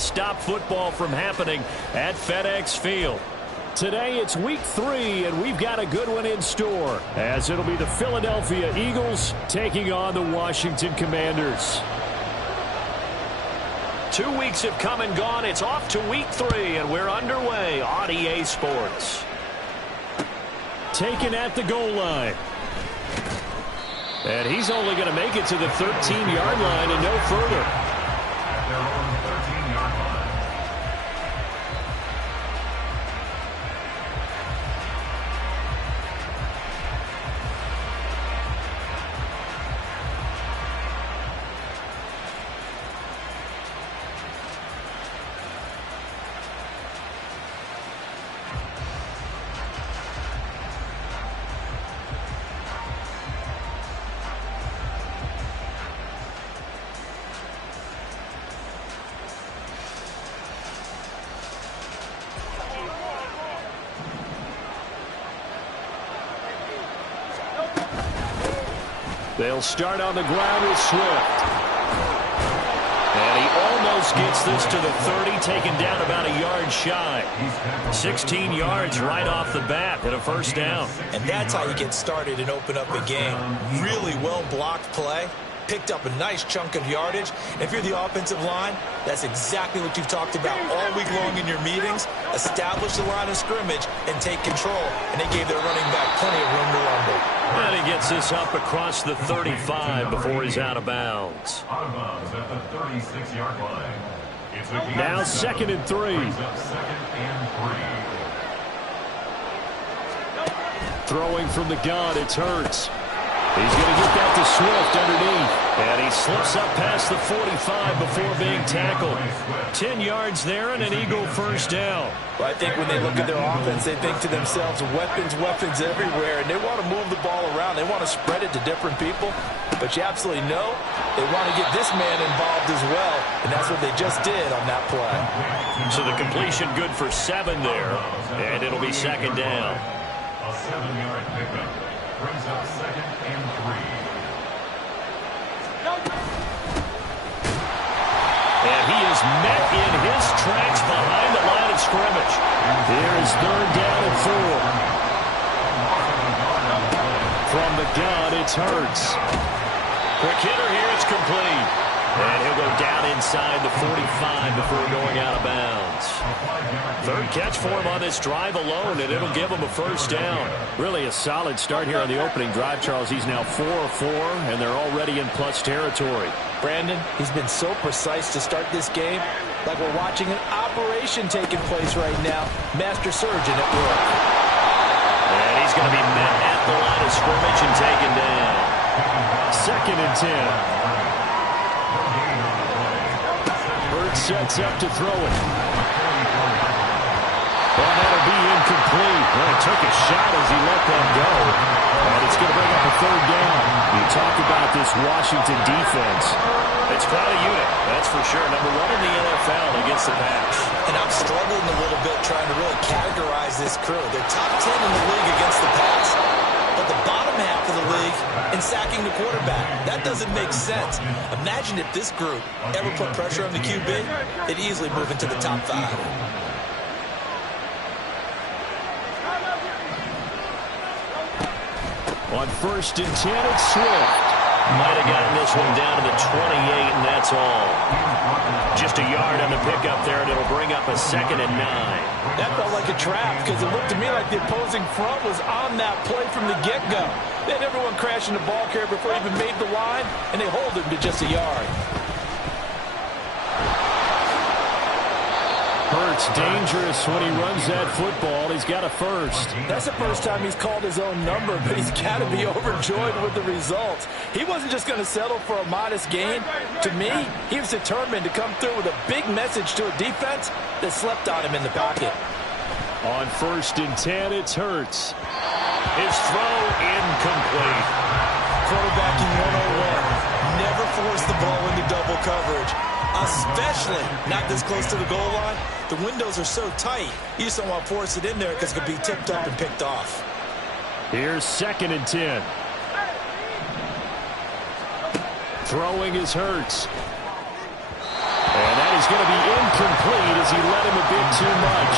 stop football from happening at FedEx Field. Today it's week 3, and we've got a good one in store, as it'll be the Philadelphia Eagles taking on the Washington Commanders. 2 weeks have come and gone. It's off to week 3, and we're underway on EA Sports. Taken at the goal line. And he's only going to make it to the 13-yard line and no further. They'll start on the ground with Swift. And he almost gets this to the 30, taken down about a yard shy. 16 yards right off the bat and a first down. And that's how you get started and open up a game. Really well-blocked play. Picked up a nice chunk of yardage. And if you're the offensive line, that's exactly what you've talked about all week long in your meetings. Establish the line of scrimmage and take control. And they gave their running back plenty of room to rumble. And he gets this up across the 35 before he's out of bounds. Out of bounds at the 36-yard line. Now 2nd and 3. Throwing from the gun, it's Hurts. He's going to get that to Swift underneath. And he slips up past the 45 before being tackled. 10 yards there and an Eagle first down. Well, I think when they look at their offense, they think to themselves, weapons, weapons everywhere. And they want to move the ball around. They want to spread it to different people. But you absolutely know they want to get this man involved as well. And that's what they just did on that play. So the completion good for 7 there. And it'll be 2nd down. A 7-yard pickup brings up 2nd and 3. And he is met in his tracks behind the line of scrimmage. Here is 3rd down and 4. From the gun, it's Hurts. Quick hitter here, it's complete. And he'll go down inside the 45 before going out of bounds. 3rd catch for him on this drive alone, and it'll give him a first down. Really a solid start here on the opening drive, Charles. He's now 4 of 4, and they're already in plus territory. Brandon, he's been so precise to start this game, like we're watching an operation taking place right now. Master surgeon at work. And he's going to be met at the line of scrimmage and taken down. 2nd and 10. Hurts sets up to throw it. And that'll be incomplete. Well, he took a shot as he let that go. And it's going to bring up a 3rd down. You talk about this Washington defense. It's quite a unit, that's for sure. Number 1 in the NFL against the pass. And I'm struggling a little bit trying to really categorize this crew. They're top 10 in the league against the pass, but the bottom half of the league in sacking the quarterback. That doesn't make sense. Imagine if this group ever put pressure on the QB, they'd easily move into the top 5. On 1st and 10, it's Swift. Might have gotten this one down to the 28, and that's all. Just a yard on the pickup there, and it'll bring up a 2nd and 9. That felt like a trap because it looked to me like the opposing front was on that play from the get-go. They had everyone crashing the ball carrier before he even made the line, and they hold him to just a yard. Hurts dangerous when he runs that football. He's got a first. That's the first time he's called his own number, but he's got to be overjoyed with the results. He wasn't just going to settle for a modest gain. To me, he was determined to come through with a big message to a defense that slept on him in the pocket. On 1st and 10, it's Hurts. His throw incomplete. Quarterbacking 101. Never force the ball into double coverage, especially not this close to the goal line. The windows are so tight, you just don't want to force it in there because it could be tipped up and picked off. Here's 2nd and 10. Throwing is Hurts. And that is going to be incomplete as he led him a bit too much.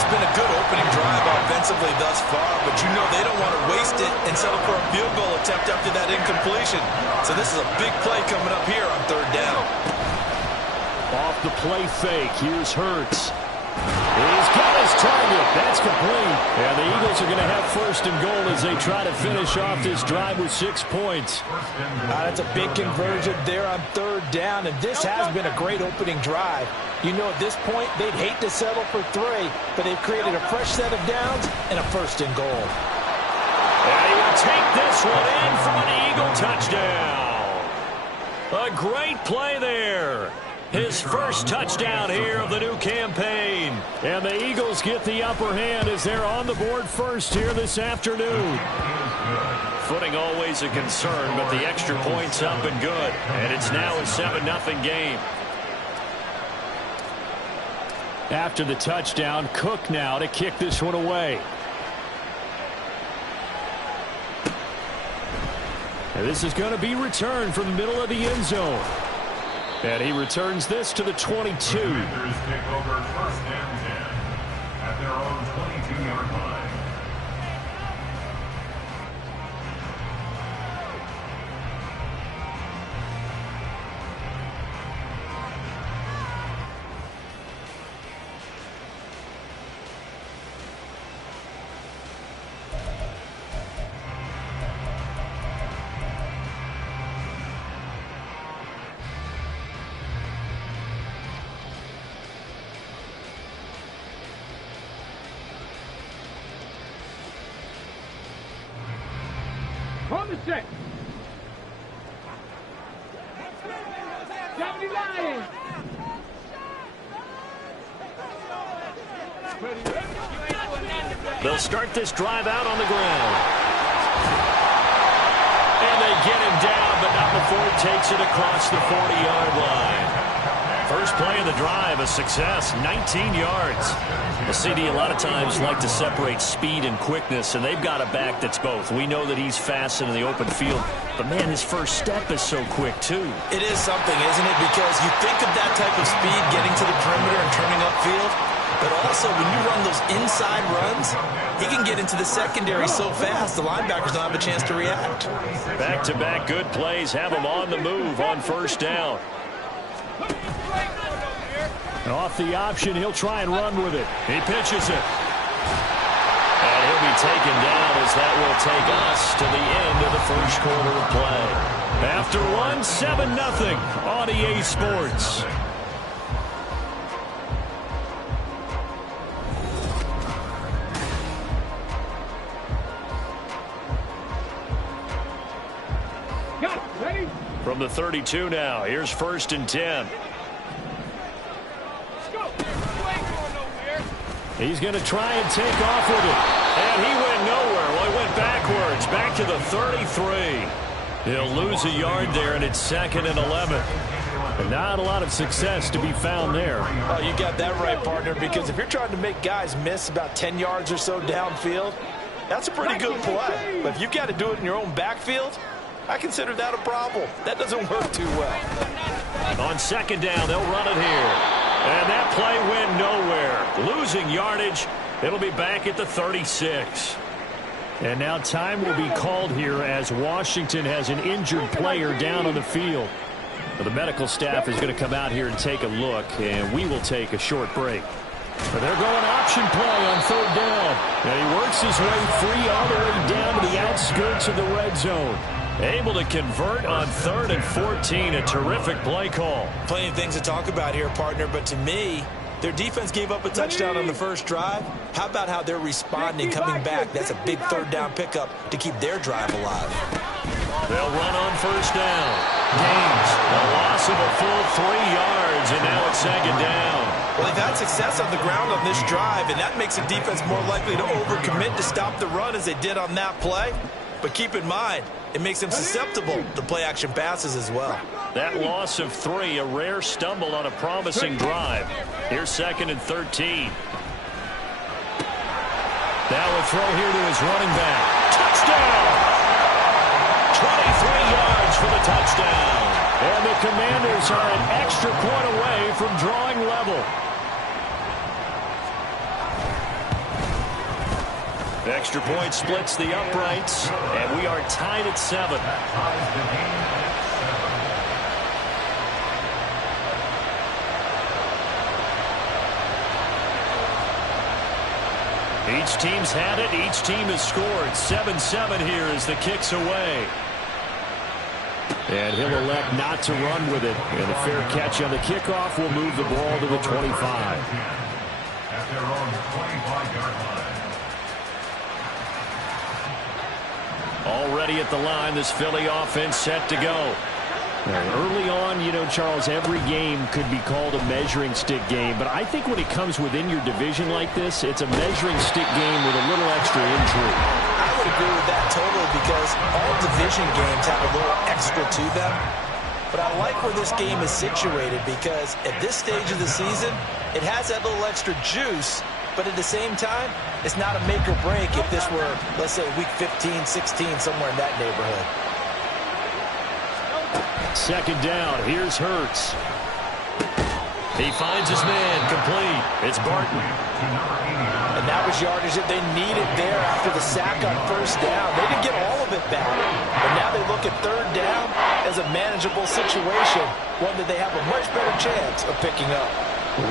It's been a good opening drive offensively thus far, but you know they don't want to waste it and settle for a field goal attempt after that incompletion. So this is a big play coming up here on third down. Off the play fake, here's Hurts. He's got his target. That's complete. And the Eagles are going to have first and goal as they try to finish off this drive with 6 points. That's a big conversion there on third down, and this has been a great opening drive. You know at this point they'd hate to settle for 3, but they've created a fresh set of downs and a first and goal. And he will take this one in for an Eagle touchdown. A great play there. His first touchdown here of the new campaign. And the Eagles get the upper hand as they're on the board first here this afternoon. Footing always a concern, but the extra point's up and good. And it's now a 7-0 game. After the touchdown, Cook now to kick this one away. And this is going to be returned from the middle of the end zone. And he returns this to the 22. Panthers take over first and 10 at their own 22-yard line. From the set. 79. They'll start this drive out on the ground. And they get him down, but not before he takes it across the 40-yard line. First play of the drive, a success, 19 yards. The CD a lot of times like to separate speed and quickness, and they've got a back that's both. We know that he's fast in the open field, but, man, his first step is so quick, too. It is something, isn't it? Because you think of that type of speed getting to the perimeter and turning upfield, but also when you run those inside runs, he can get into the secondary so fast the linebackers don't have a chance to react. Back-to-back good plays have him on the move on first down. And off the option, he'll try and run with it. He pitches it. And he'll be taken down as that will take us to the end of the first quarter of play. After one, 7-0 on EA Sports. Ready? From the 32 now, here's first and 10. He's going to try and take off with it. And he went nowhere. Well, he went backwards. Back to the 33. He'll lose a yard there, and it's 2nd and 11. But not a lot of success to be found there. Oh, you got that right, partner, because if you're trying to make guys miss about 10 yards or so downfield, that's a pretty good play. But if you've got to do it in your own backfield, I consider that a problem. That doesn't work too well. On second down, they'll run it here. And that play went nowhere. Losing yardage. It'll be back at the 36. And now time will be called here as Washington has an injured player down on the field. Well, the medical staff is going to come out here and take a look, and we will take a short break. But they're going option play on third down. And he works his way free all the way down to the outskirts of the red zone. Able to convert on 3rd and 14. A terrific play call. Plenty of things to talk about here, partner, but to me, their defense gave up a touchdown on the first drive. How about how they're responding, coming back? That's a big third down pickup to keep their drive alive. They'll run on first down. Gains a loss of a full 3 yards, and now it's 2nd down. Well, they've had success on the ground on this drive, and that makes the defense more likely to overcommit to stop the run as they did on that play. But keep in mind, it makes them susceptible to play-action passes as well. That loss of 3, a rare stumble on a promising drive. Here's 2nd and 13. Now a throw here to his running back. Touchdown! 23 yards for the touchdown. And the Commanders are an extra point away from drawing level. The extra point splits the uprights, and we are tied at 7. Each team's had it. Each team has scored. 7-7 here as the kick's away. And he'll elect not to run with it. And a fair catch on the kickoff will move the ball to the 25. At their own 25-yard line. Already at the line, this Philly offense set to go. Early on, you know, Charles, every game could be called a measuring stick game. But I think when it comes within your division like this, it's a measuring stick game with a little extra intrigue. I would agree with that totally because all division games have a little extra to them. But I like where this game is situated because at this stage of the season, it has that little extra juice. But at the same time, it's not a make or break if this were, let's say, week 15, 16, somewhere in that neighborhood. Second down. Here's Hurts. He finds his man. Complete. It's Barton. And that was yardage that they needed there after the sack on first down. They didn't get all of it back. But now they look at third down as a manageable situation, one that they have a much better chance of picking up.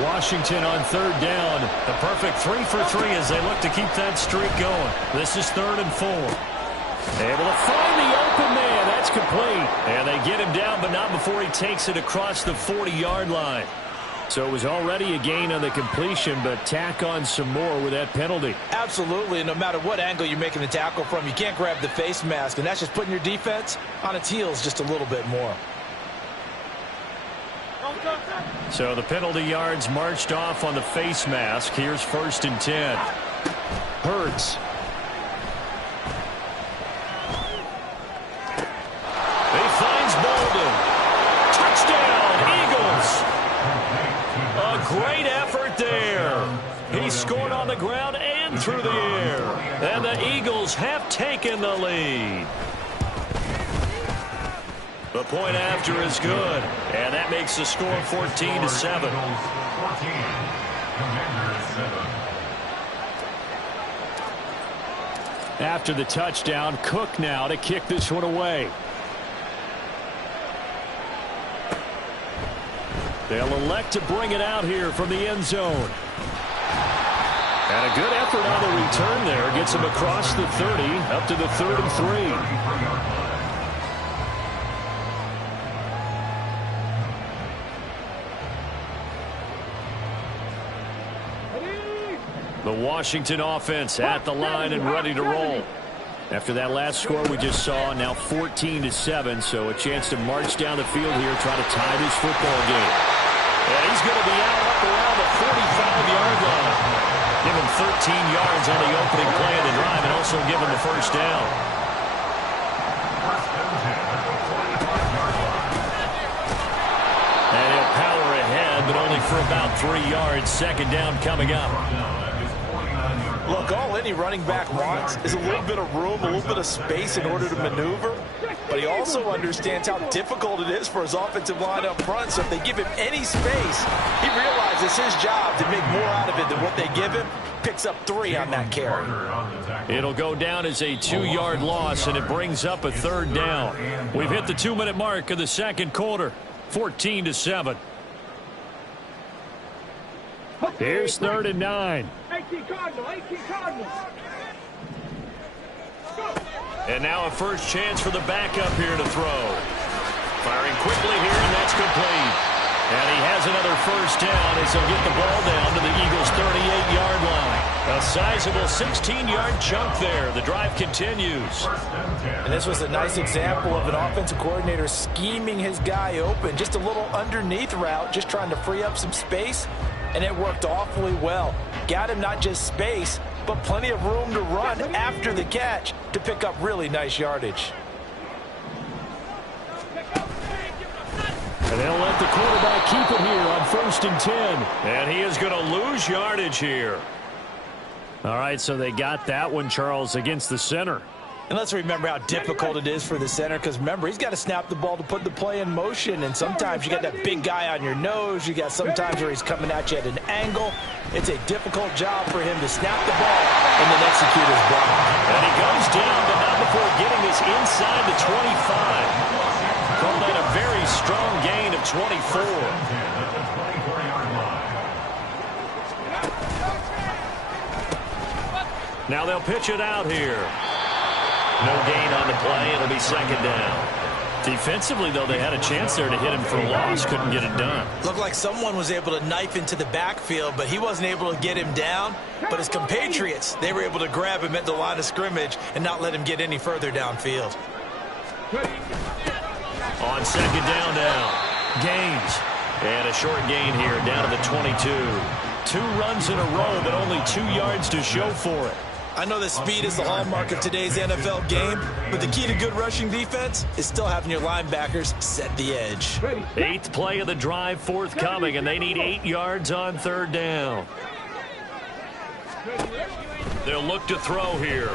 Washington on third down. The perfect 3 for 3 as they look to keep that streak going. This is 3rd and 4. Able to find the open man. That's complete. And they get him down, but not before he takes it across the 40-yard line. So it was already a gain on the completion, but tack on some more with that penalty. Absolutely. No matter what angle you're making the tackle from, you can't grab the face mask, and that's just putting your defense on its heels just a little bit more. So the penalty yards marched off on the face mask. Here's 1st and 10. Hurts. He finds Bolden. Touchdown, Eagles. A great effort there. He scored on the ground and through the air. And the Eagles have taken the lead. The point after is good, and that makes the score 14-7. After the touchdown, Cook now to kick this one away. They'll elect to bring it out here from the end zone. And a good effort on the return there. Gets him across the 30, up to the 3rd and 3. The Washington offense at the line and ready to roll. After that last score we just saw, now 14-7, so a chance to march down the field here, try to tie this football game. And he's going to be out up around the 45-yard line. Give him 13 yards on the opening play of the drive and also give him the first down. And he'll power ahead, but only for about 3 yards. Second down coming up. Look, all any running back wants is a little bit of room, a little bit of space in order to maneuver. But he also understands how difficult it is for his offensive line up front. So if they give him any space, he realizes his job to make more out of it than what they give him. Picks up 3 on that carry. It'll go down as a 2-yard loss, and it brings up a 3rd down. We've hit the 2-minute mark of the second quarter. 14-7. Here's 3rd and 9. 18 Cardinals. And now a first chance for the backup here to throw. Firing quickly here, and that's complete. And he has another first down as he'll get the ball down to the Eagles' 38-yard line. A sizable 16-yard chunk there. The drive continues. And this was a nice example of an offensive coordinator scheming his guy open. Just a little underneath route, just trying to free up some space. And it worked awfully well. Got him not just space, but plenty of room to run after the catch to pick up really nice yardage. And they'll let the quarterback keep it here on 1st and 10. And he is going to lose yardage here. All right, so they got that one, Charles, against the center. And let's remember how difficult it is for the center, because remember, he's got to snap the ball to put the play in motion, and sometimes you got that big guy on your nose. You got sometimes where he's coming at you at an angle. It's a difficult job for him to snap the ball and then execute his block. And he goes down, but not before getting this inside the 25. Call that a very strong gain of 24. Now they'll pitch it out here. No gain on the play. It'll be second down. Defensively, though, they had a chance there to hit him for a loss. Couldn't get it done. Looked like someone was able to knife into the backfield, but he wasn't able to get him down. But his compatriots, they were able to grab him at the line of scrimmage and not let him get any further downfield. On second down now. Gaines. And a short gain here down to the 22. 2 runs in a row, but only 2 yards to show for it. I know that speed is the hallmark of today's NFL game, but the key to good rushing defense is still having your linebackers set the edge. 8th play of the drive forthcoming, and they need 8 yards on third down. They'll look to throw here.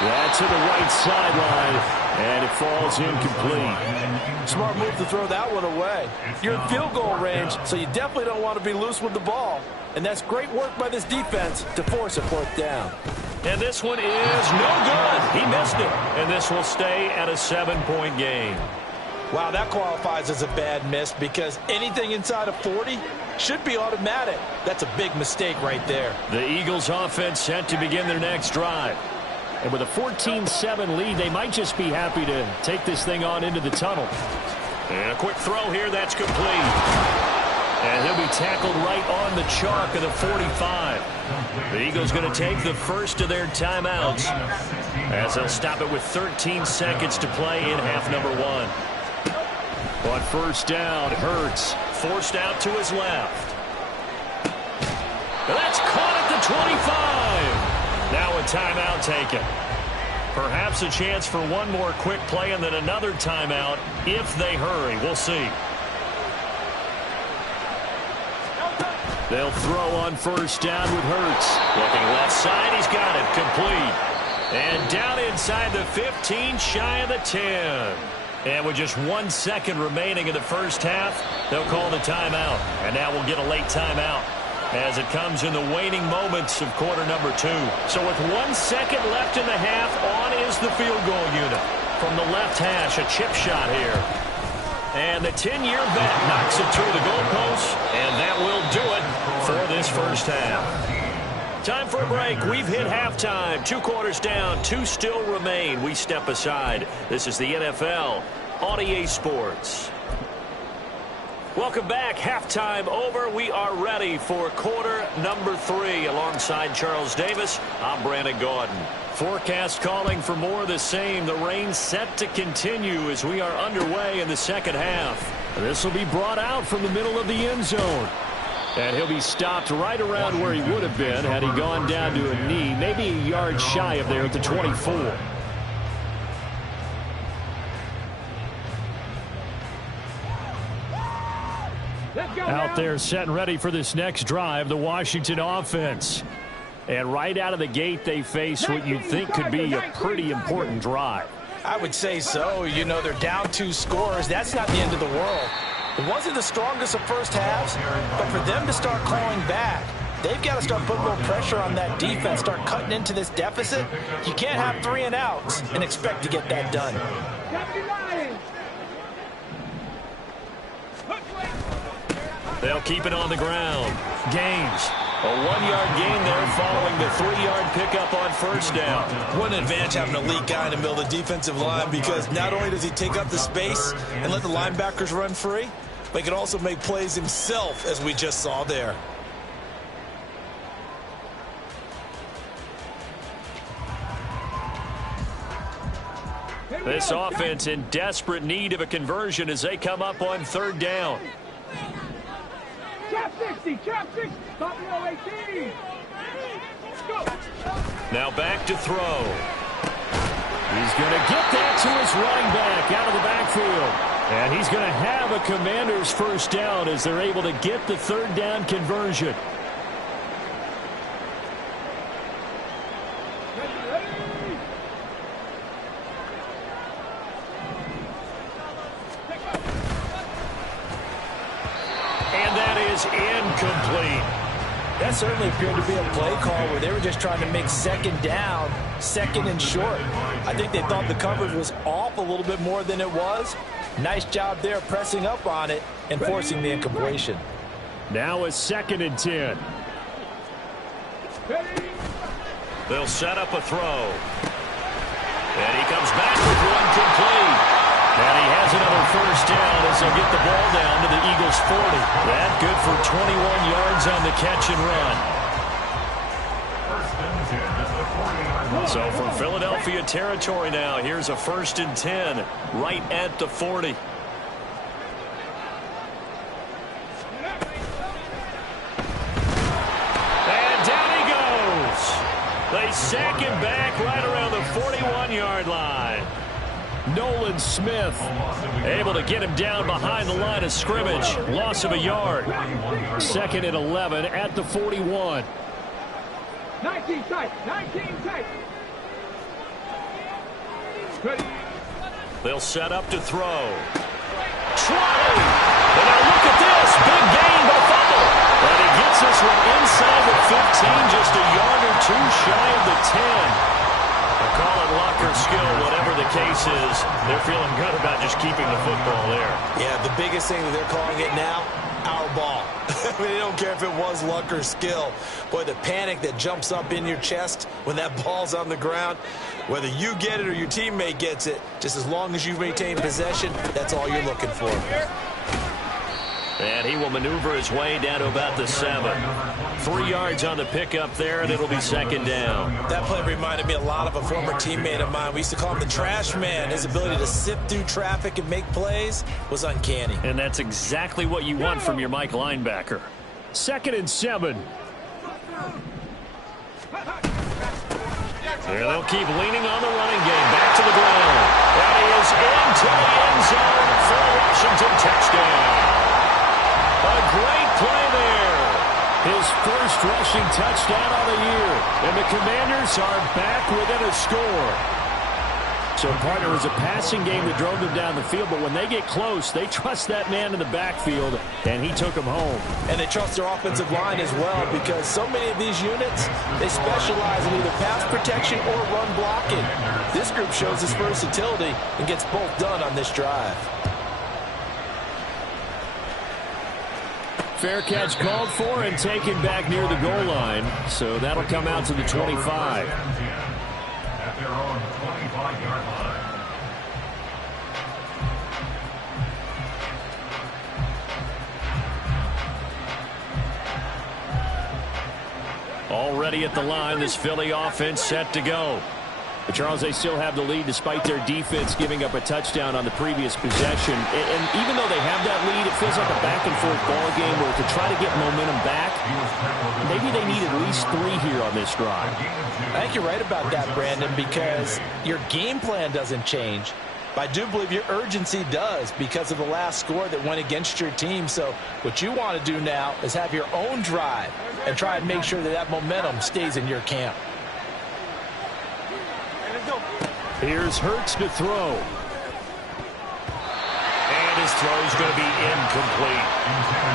That's to the right sideline, and it falls incomplete. Smart move to throw that one away. You're in field goal range, so you definitely don't want to be loose with the ball. And that's great work by this defense to force a 4th down. And this one is no good. He missed it. And this will stay at a 7-point game. Wow, that qualifies as a bad miss, because anything inside of 40 should be automatic. That's a big mistake right there. The Eagles offense set to begin their next drive. And with a 14-7 lead, they might just be happy to take this thing on into the tunnel. And a quick throw here, that's complete. And he'll be tackled right on the chalk of the 45. The Eagles going to take the first of their timeouts, as they'll stop it with 13 seconds to play in half number 1. On first down, Hurts forced out to his left. That's caught at the 25. Now a timeout taken. Perhaps a chance for one more quick play and then another timeout if they hurry. We'll see. They'll throw on first down with Hurts. Looking left side, he's got it. Complete. And down inside the 15, shy of the 10. And with just 1 second remaining in the first half, they'll call the timeout. And now we'll get a late timeout as it comes in the waning moments of quarter number 2. So with 1 second left in the half, on is the field goal unit. From the left hash, a chip shot here. And the 10-year vet knocks it through the goalpost, and that will do it for this first half. Time for a break. We've hit halftime. 2 quarters down, 2 still remain. We step aside. This is the NFL on EA Sports. Welcome back. Halftime over. We are ready for quarter number 3. Alongside Charles Davis, I'm Brandon Gaudin. Forecast calling for more of the same. The rain set to continue as we are underway in the second half. This will be brought out from the middle of the end zone. And he'll be stopped right around where he would have been had he gone down to a knee, maybe a yard shy of there at the 24. Out there set and ready for this next drive, the Washington offense. And right out of the gate, they face what you'd think could be a pretty important drive. I would say so. You know, they're down 2 scores. That's not the end of the world. It wasn't the strongest of first halves, but for them to start clawing back, they've got to start putting a little pressure on that defense, start cutting into this deficit. You can't have 3 and outs and expect to get that done. They'll keep it on the ground. Gaines. A 1-yard gain there following the 3-yard pickup on first down. What an advantage having an elite guy in the middle of the defensive line, because not only does he take up the space and let the linebackers run free, but he can also make plays himself, as we just saw there. This offense in desperate need of a conversion as they come up on third down. Chop 60, chop 60, top row 18. Go. Now back to throw. He's going to get that to his running back out of the backfield. And he's going to have a Commanders first down as they're able to get the third down conversion. is incomplete. That certainly appeared to be a play call where they were just trying to make second down, second and short. I think they thought the coverage was off a little bit more than it was. Nice job there pressing up on it and forcing the incompletion. Now it's 2nd and 10. They'll set up a throw. And he comes back with one complete. And he has another first down as they'll get the ball down to the Eagles' 40. That good for 21 yards on the catch and run. So from Philadelphia territory now, here's a 1st and 10 right at the 40. They sack him back right around the 41-yard line. Nolan Smith able to get him down behind the line of scrimmage. Loss of a yard. 2nd and 11 at the 41. 19 tight. 19 tight. Ready. They'll set up to throw. Try. And now look at this. Big gain by Fumble. And he gets this one inside the 15, just a yard or two shy of the 10. They'll call it luck or skill, whatever the case is. They're feeling good about just keeping the football there. Yeah, the biggest thing that they're calling it now, our ball. I mean, they don't care if it was luck or skill. Boy, the panic that jumps up in your chest when that ball's on the ground, whether you get it or your teammate gets it, just as long as you maintain possession, that's all you're looking for. And he will maneuver his way down to about the 7. 3 yards on the pickup there, and it'll be 2nd down. That play reminded me a lot of a former teammate of mine. We used to call him the trash man. His ability to sift through traffic and make plays was uncanny. And that's exactly what you want from your Mike linebacker. 2nd and 7. There they'll keep leaning on the running game. Back to the ground. And he is into the end zone for a Washington touchdown. A great play there. His first rushing touchdown of the year. And the Commanders are back within a score. So, partner, it was a passing game that drove them down the field, but when they get close, they trust that man in the backfield, and he took them home. And they trust their offensive line as well, because so many of these units, they specialize in either pass protection or run blocking. This group shows its versatility and gets both done on this drive. Fair catch called for and taken back near the goal line, so that'll come out to the 25. At their own 25-yard line. Already at the line, this Philly offense set to go. But Charles, they still have the lead despite their defense giving up a touchdown on the previous possession. And even though they have that lead, it feels like a back-and-forth ball game where to try to get momentum back, maybe they need at least 3 here on this drive. I think you're right about that, Brandon, because your game plan doesn't change. But I do believe your urgency does because of the last score that went against your team. So what you want to do now is have your own drive and try and make sure that that momentum stays in your camp. Here's Hurts to throw. And his throw's going to be incomplete.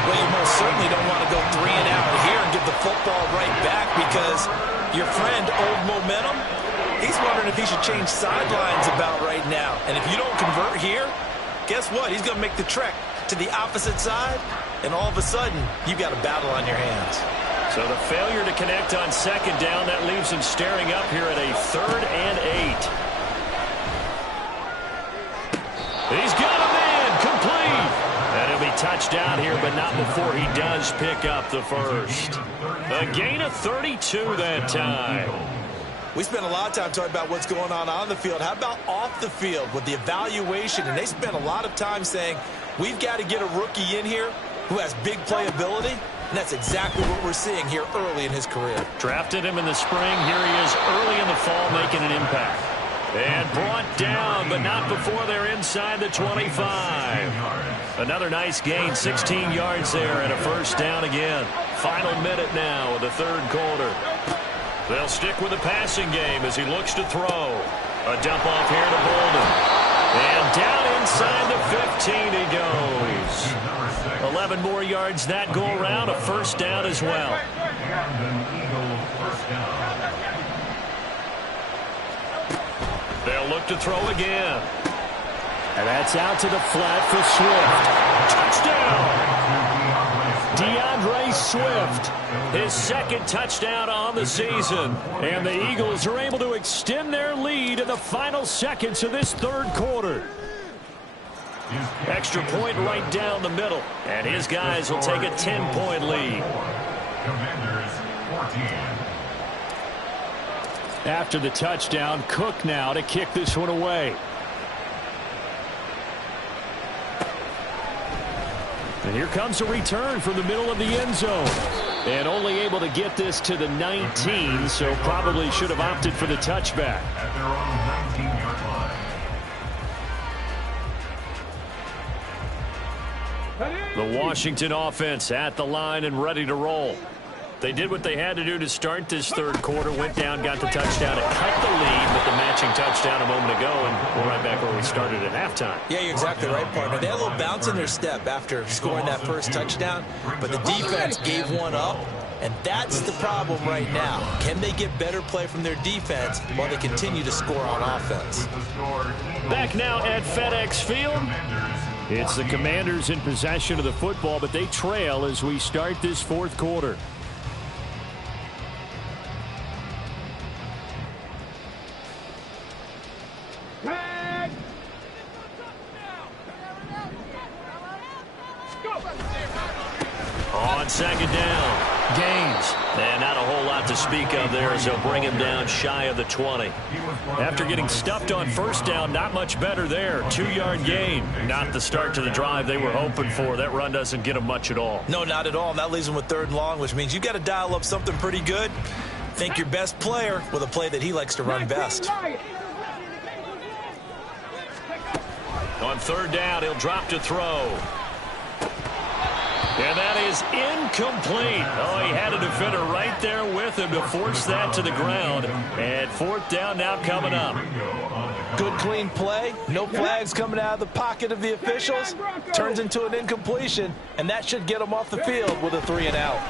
Well, you most certainly don't want to go 3 and out here and give the football right back because your friend, Old Momentum, he's wondering if he should change sidelines about right now. And if you don't convert here, guess what? He's going to make the trek to the opposite side, and all of a sudden, you've got a battle on your hands. So the failure to connect on 2nd down, that leaves him staring up here at a 3rd and 8. He's got a man complete. And he'll be touched down here, but not before he does pick up the first. A gain of 32 that time. We spent a lot of time talking about what's going on the field. How about off the field with the evaluation? And they spent a lot of time saying, we've got to get a rookie in here who has big playability. And that's exactly what we're seeing here early in his career. Drafted him in the spring. Here he is early in the fall making an impact. And brought down, but not before they're inside the 25. Another nice gain, 16 yards there and a first down again. Final minute now of the 3rd quarter. They'll stick with the passing game as he looks to throw. A dump off here to Bolden. And down inside the 15 he goes. 11 more yards that go around, a first down as well. They'll look to throw again. And that's out to the flat for Swift. Touchdown! DeAndre Swift, his second touchdown on the season. And the Eagles are able to extend their lead in the final seconds of this third quarter. Extra point right down the middle. And his guys will take a 10-point lead. Commanders 14. After the touchdown, Cook now to kick this one away. And here comes a return from the middle of the end zone. And only able to get this to the 19, so probably should have opted for the touchback. At their own 19-yard line. The Washington offense at the line and ready to roll. They did what they had to do to start this third quarter, went down, got the touchdown, and cut the lead with the matching touchdown a moment ago, and we're right back where we started at halftime. Yeah, you're exactly right, partner. They had a little bounce in their step after scoring that first touchdown, but the defense gave one up, and that's the problem right now. Can they get better play from their defense while they continue to score on offense? Back now at FedEx Field. It's the Commanders in possession of the football, but they trail as we start this fourth quarter. On second down, Gaines. And not a whole lot to speak of there as they'll bring him down shy of the 20. After getting stuffed on first down, not much better there. 2-yard gain. Not the start to the drive they were hoping for. That run doesn't get them much at all. No, not at all. And that leaves them with third and long, which means you got to dial up something pretty good. Think your best player with a play that he likes to run best. On third down, he'll drop to throw. And that is incomplete. Oh, he had a defender right there with him to force that to the ground. And fourth down now coming up. Good, clean play. No flags coming out of the pocket of the officials. Turns into an incompletion, and that should get him off the field with a 3-and-out.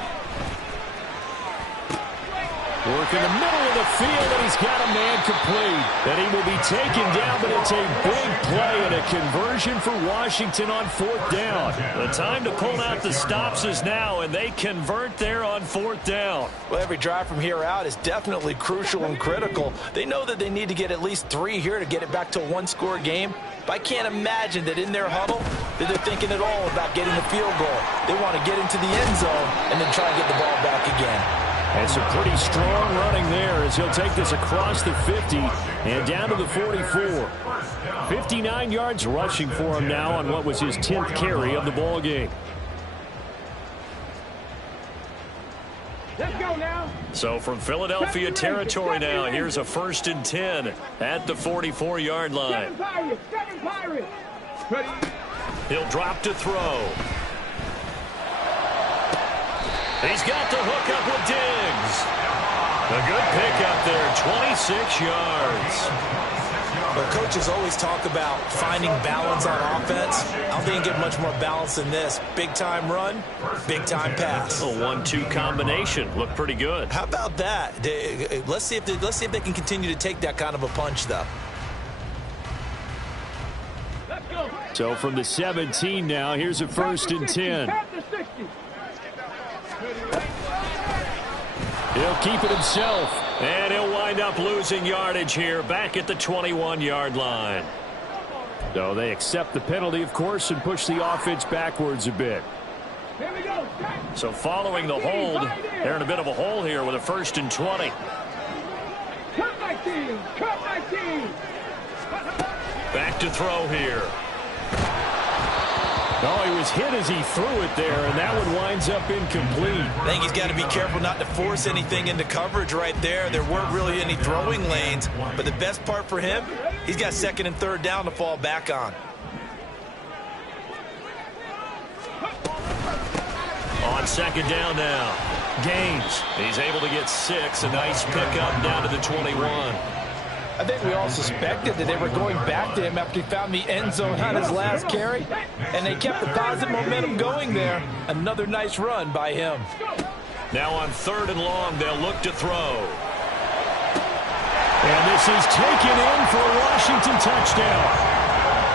Work in the middle of the field, and he's got a man complete. And he will be taken down, but it's a big play and a conversion for Washington on fourth down. The time to pull out the stops is now, and they convert there on fourth down. Well, every drive from here out is definitely crucial and critical. They know that they need to get at least 3 here to get it back to a one-score game. But I can't imagine that in their huddle that they're thinking at all about getting the field goal. They want to get into the end zone and then try and get the ball back again. And some pretty strong running there as he'll take this across the 50 and down to the 44. 59 yards rushing for him now on what was his 10th carry of the ball game. Let's go now. So from Philadelphia territory now, here's a 1st and 10 at the 44-yard line. Seven Pirates. Ready. He'll drop to throw. He's got the hook up with Diggs. A good pickup there, 26 yards. But coaches always talk about finding balance on offense. I don't think you get much more balance than this. Big-time run, big-time pass. A 1-2 combination. Looked pretty good. How about that? Let's see if they can continue to take that kind of a punch, though. Let's go. So from the 17 now, here's a 1st and 10. He'll keep it himself, and he'll wind up losing yardage here back at the 21-yard line. So they accept the penalty, of course, and push the offense backwards a bit. Here we go. So following the hold, they're in a bit of a hole here with a 1st and 20. Cut my team. Cut my team. Back to throw here. Oh, he was hit as he threw it there, and that one winds up incomplete. I think he's got to be careful not to force anything into coverage right there. There weren't really any throwing lanes, but the best part for him, he's got 2nd and 3rd down to fall back on. On 2nd down now, Gaines. He's able to get 6, a nice pickup down to the 21. I think we all suspected that they were going back to him after he found the end zone on his last carry, and they kept the positive momentum going there. Another nice run by him. Now on 3rd and long, they'll look to throw. And this is taken in for a Washington touchdown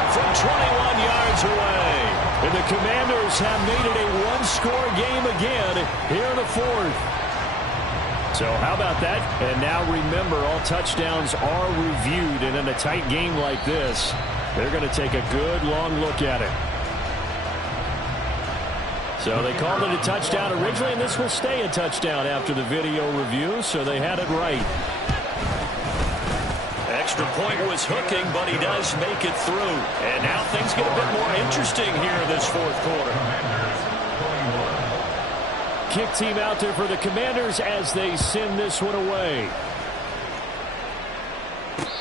from 21 yards away. And the Commanders have made it a one-score game again here in the 4th. So how about that? And now remember, all touchdowns are reviewed. And in a tight game like this, they're going to take a good long look at it. So they called it a touchdown originally, and this will stay a touchdown after the video review, so they had it right. Extra point was hooking, but he does make it through. And now things get a bit more interesting here in this 4th quarter. Kick team out there for the Commanders as they send this one away.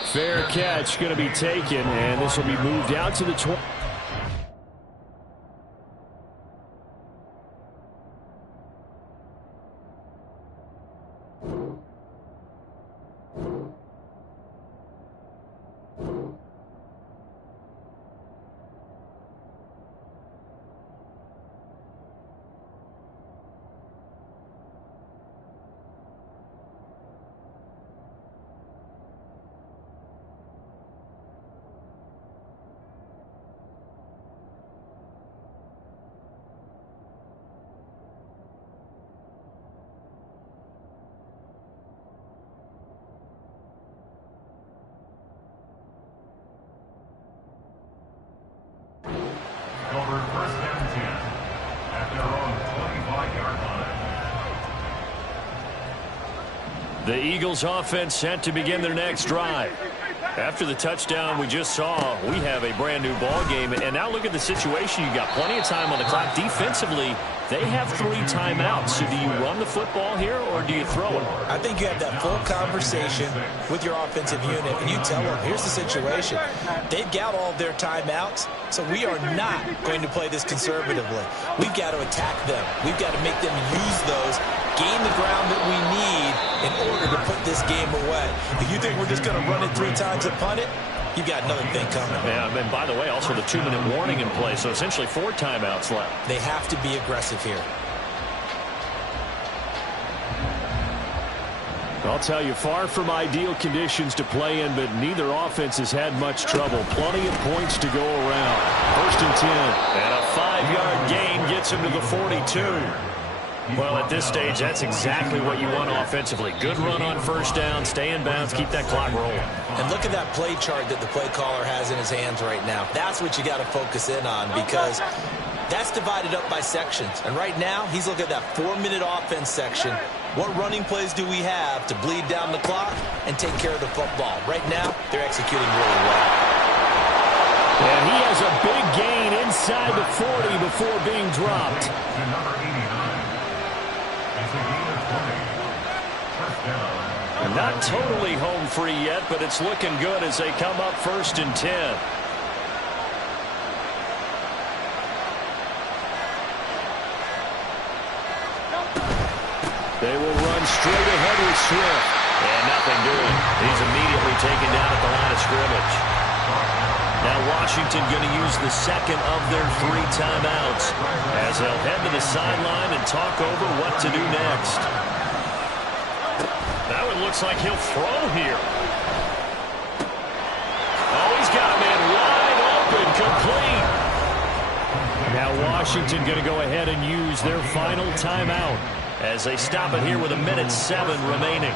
Fair catch going to be taken, and this will be moved out to the 20. Over 1st and 10 at their own 25-yard line. The Eagles offense set to begin their next drive. After the touchdown we just saw, we have a brand new ball game. And now look at the situation. You got plenty of time on the clock. Defensively, they have 3 timeouts. So do you run the football here or do you throw it? I think you have that full conversation with your offensive unit, and you tell them, here's the situation. They've got all of their timeouts, so we are not going to play this conservatively. We've got to attack them. We've got to make them use those, gain the ground that we need in order to put this game away. If you think we're just going to run it 3 times and punt it, you've got another thing coming. Yeah, and by the way, also the 2-minute warning in play, so essentially 4 timeouts left. They have to be aggressive here. I'll tell you, far from ideal conditions to play in, but neither offense has had much trouble. Plenty of points to go around. 1st and 10. And a 5-yard gain gets him to the 42. Well, at this stage, that's exactly what you want offensively. Good run on 1st down, stay in bounds, keep that clock rolling. And look at that play chart that the play caller has in his hands right now. That's what you got to focus in on, because that's divided up by sections. And right now, he's looking at that 4-minute offense section. What running plays do we have to bleed down the clock and take care of the football? Right now, they're executing really well. And he has a big gain inside the 40 before being dropped. And number 89. It's a gain of 20. First down. Not totally home free yet, but it's looking good as they come up 1st and 10. They will run straight ahead with Swift. And nothing doing. He's immediately taken down at the line of scrimmage. Now Washington going to use the 2nd of their 3 timeouts as they'll head to the sideline and talk over what to do next. That one looks like he'll throw here. Oh, he's got a man wide open, complete. Now Washington going to go ahead and use their final timeout as they stop it here with 1:07 remaining.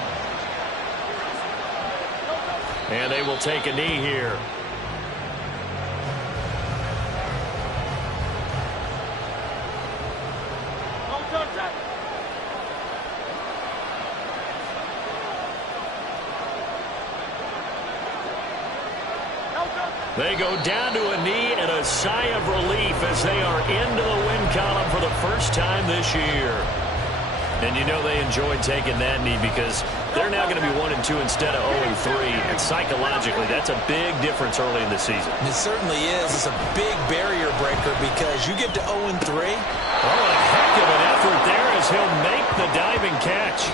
And they will take a knee here. They go down to a knee and a sigh of relief as they are into the win column for the first time this year. And you know they enjoyed taking that knee because they're now going to be 1-2 instead of 0-3. And psychologically, that's a big difference early in the season. It certainly is. It's a big barrier breaker because you get to 0-3. Oh, a heck of an effort there as he'll make the diving catch.